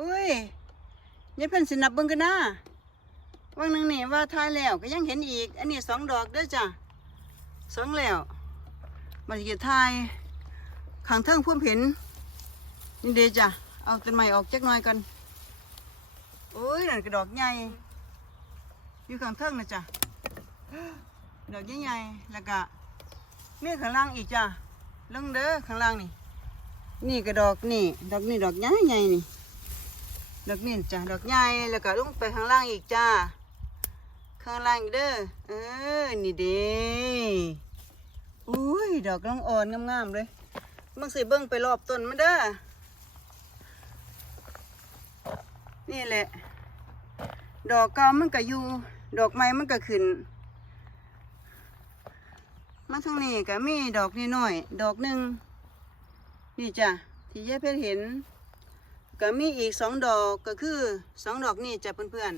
อุ้ยยายเพิ่นสินับเบิ่งกันนะว่างนึงนี่ว่าทายแล้วก็ยังเห็นอีก อันนี้สองดอกเด้อจ้ะสองแล้วมันจะทายข้างเทิงพุ่มเห็นนี่เด้จ้ะเอาต้นไม้ออกจักหน่อยกันโอ้ยนั่นก็ดอกใหญ่อยู่ข้างเทิงนะจ้ะดอกใหญ่ๆแล้วก็มีข้างล่างอีกจ้ะลงเด้อข้างล่างนี่ นี่ก็ดอกนี่ ดอกนี่ดอกใหญ่ใหญ่นี่ ดอกนี่จ้ะดอกใหญ่แล้วก็ลงไปข้างล่างอีกจ้าข้างล่างอีกเด้อเออนี่เด้อุ้ยดอกน้องอ่อนงามๆเลยมังสิเบิ้งไปรอบต้นมันเด้อนี่แหละ ดอกเก่ามันก็อยู่ดอกใหม่มันก็ขึ้นมาทางนี้ก็มีดอกนี่น้อย ดอกหนึ่งนี่จ้ะที่ยายเพชรเห็น ก็มีอีกสองดอกก็คือสองดอกนี่จะเพื่อน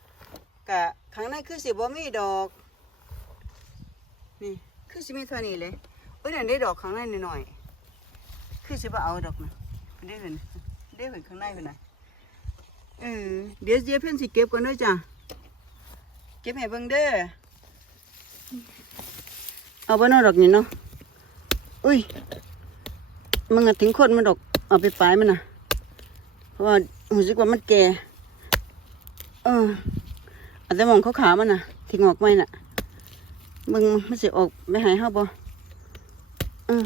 ๆกะข้างในคือสิบ่มีดอกนี่คือสิมีเท่านี้เลยเอ้ยนั่นได้ดอกข้างในหน่อยๆคือสิบ่เอาดอกนะได้เห็นได้เห็นข้างในเพิ่นน่ะเออเดี๋ยวยายวเพชรสิเก็บก่อนด้อจ้ะเก็บให้เบิ่งเด้อเอาบ่เนาะดอกนี่เนาะอุ้ยมันก็ถึงคนมันดอกเอาไปปลายมันนะ ราะว่ารู้สึกว่ามันแก่ เอออาจจะมองเขาขามันนะที่งอกไว้น่ะมึงมันสิออกไปหายเฮาบ่เออ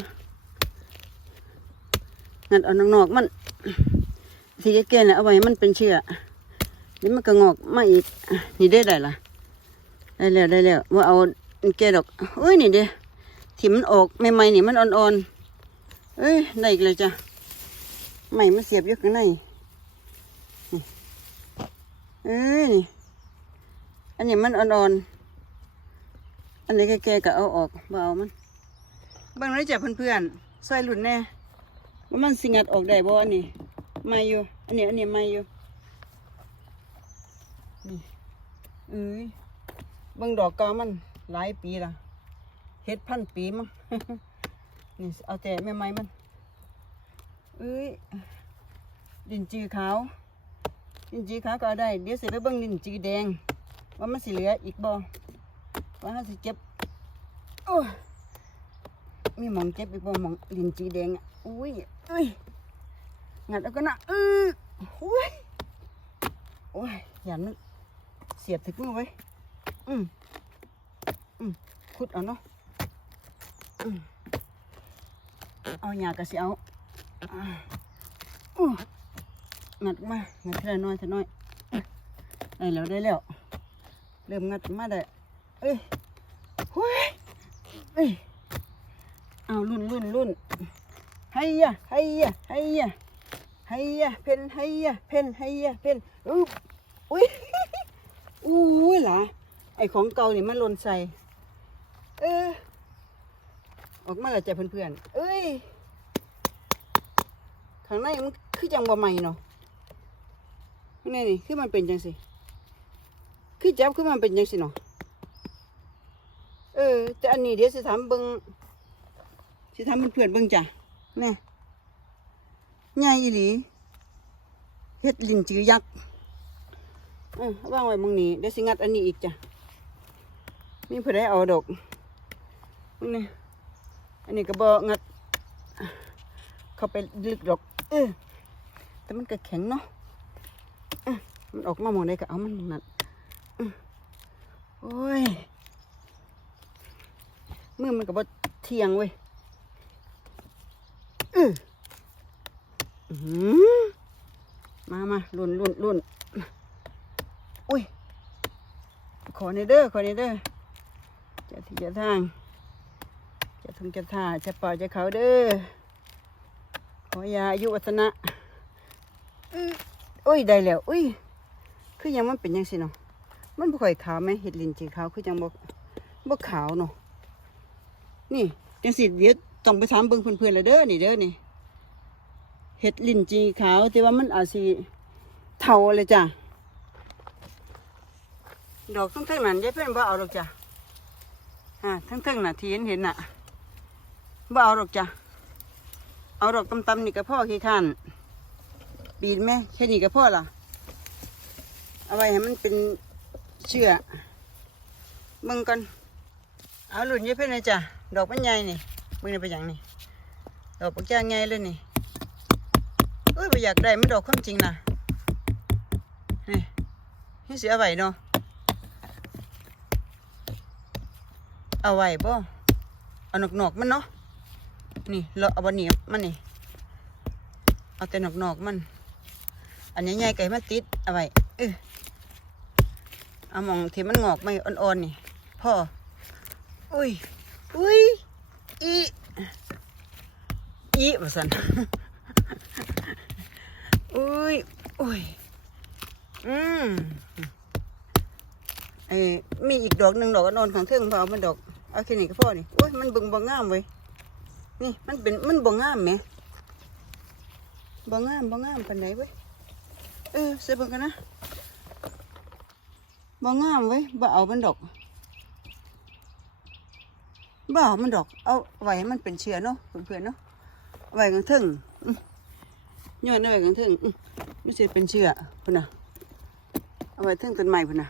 งัดเอานอกๆมันที่แก่ๆน่ะเอาไว้มันเป็นเชื้อนี่มันก็งอกมาอีก นี่ได้ได้ล่ะ ได้แล้วได้แล้วว่าเอาแก่ดอกเอ้ยนี่เด้ที่มันออกใหม่ๆนี่มันอ่อนๆเอ้ยได้อีกเลยจ้ะใหม่มาเสียบอยู่ข้างใน เอ้ยนี่อันนี้มันอ่อนๆ อันนี้แก่ๆก็เอาออกบ่เอามันเบางเลยจ้ะเพื่อนๆซอยหลุนแน่ว่ามันสิงัดออกได้บ่อันนี้ไม่อยู่ อันนี้อันนี้ไม่อยู่นี่เอ้ยเบิ่งดอกกามันหลายปีละเฮ็ดพันปีมั้งนี่เอาแต่แม่ไม้มันเอ้ยดินจีขาว ดินจีขาวก็ได้ เดี๋ยวเสิไปเบิ่งดินจีแดง ว่ามันสิเหลืออีกบ่ว่ามันสิเจ็บโอ้ยมีหมองเจ็บอีกบ่หมองดินจีแดงอะอุ้ยเอ้ยงัดแล้วก็นะเอออุ้ยโอ้ยอย่านึกเสียบถึงมือไว้อืมอืมขุดเอาเนาะอืมเอาหยากระเสียวอ่าอู้ งัดมางัดทีละน้อยทีละน้อยได้แล้วได้แล้วเริ่มงัดมาได้เอ้ยหุ้ยเอ้ยเอาลุ่นลุ่นลุ่นไฮยะไฮยะไฮยะไฮยะเพนไฮยะเพนไฮยะเพนอุ๊บอุ้ยอุ้ยหล่ะไอของเก่านี่มันหล่นใส่เออออกมาแล้วจ้ะเพื่อนๆเอ้ยข้างในมันคือจังบ่ใหม่เนาะ นนี่คือมันเป็นจังสิคือจับคือมันเป็นจังสิเนาะเออแต่อันนี้เดี๋ยวสิถามเบิ่งสิถามเพื่อนเบิงจ้ะแน่ใหญ่อีหลีเฮ็ดลินจือยักษ์เออวางไว้มึงนี้เดี๋ยวสิงัดอันนี้อีกจ้ะมีผู้ใดเอาดอกมึงนี่อันนี้ก็บองัด เข้าไปลึกดอกเออแต่มันก็แข็งเนาะ มันออกมาหมองได้ก็เอามันนั่นโอ้ยมือมันก็บอเทียงเว้ยเอออื้อหือมามาลุ่นลุ่นลุ่นอุ้ย ขอในเด้อขอในเด้อจะที่จะทาง จะทุ่งจะท่าจะป่าจะเขาเด้อ ขอยาอายุวัฒนะอื้อโอ้ย ได้แล้ว อุ้ย คือยังมันเป็นยังสิเนาะมันบ่ค่อยขาวไหมเห็ดลินจีขาวคือยังบ่บ่ขาวเนาะนี่จังสิเดี๋ยวต้องไปถามเบิ่งเพื่อนๆแล้วเด้อนี่เด้อนี่เห็ดลินจีขาวแต่ว่ามันอาจสิเทาเลยจ้ะดอกทั้งๆนั้นยายเพิ่อนบ่เอาดอกจ้ะอ่าทั้งๆน่ะที่เห็นเห็นน่ะบ่เอาหรอกจ้ะเอาดอกตำๆนี่ก็พ่อขี้ข้านปีนไหมแค่นี้ก็พ่อละ เอาไว้ให้มันเป็นเชื่อเบิ่งก่อนเอาหลุนยอะเพื่อนเลจ้ะดอกมันใหญ่นี่เบิ่งได้ไปอย่างนี่ดอกปักจ้างไงเลยนี่เอ้ยไปอยากได้ไม่ดอกความจริงนะนี่นี่เสียไว้เนาะเอาไว้บ่เอาหนอกๆมันเนาะนี่เราเอาบะเหนียบมันนี่เอาแต่หนอกๆมัน อันนี้ใหญ่ไก่มันติดเอาไว้ เออเอามองที่มันงอกไม่อ่อนๆนี่พ่อ อุ้ย อุ้ย อีอีว่าสันอุ้ย อุ้ย อืมไอ้มีอีกดอกหนึ่งดอกอ่อนข้างเทิงพอเอมันดอกเอาแค่นี้ก็พอนี่โอ้ย มันบิ่งบ่งามเว้ย นี่ มันเป็น มันบ่งามไหมบ่งามบ่งามปานใดเว้ย เออเสียเบิ่งกันนะ บ่งามเว้ยบ่เอามันดอกบ่เอามันดอก เอาไว้ให้มันเป็นเชื้อเนาะเพื่อนๆเนาะไว้กันถึงย้อนไว้กันถึงมันสิเป็นเชื้อพุ่นน่ะเอาไว้ถึงต้นไม้พุ่นน่ะ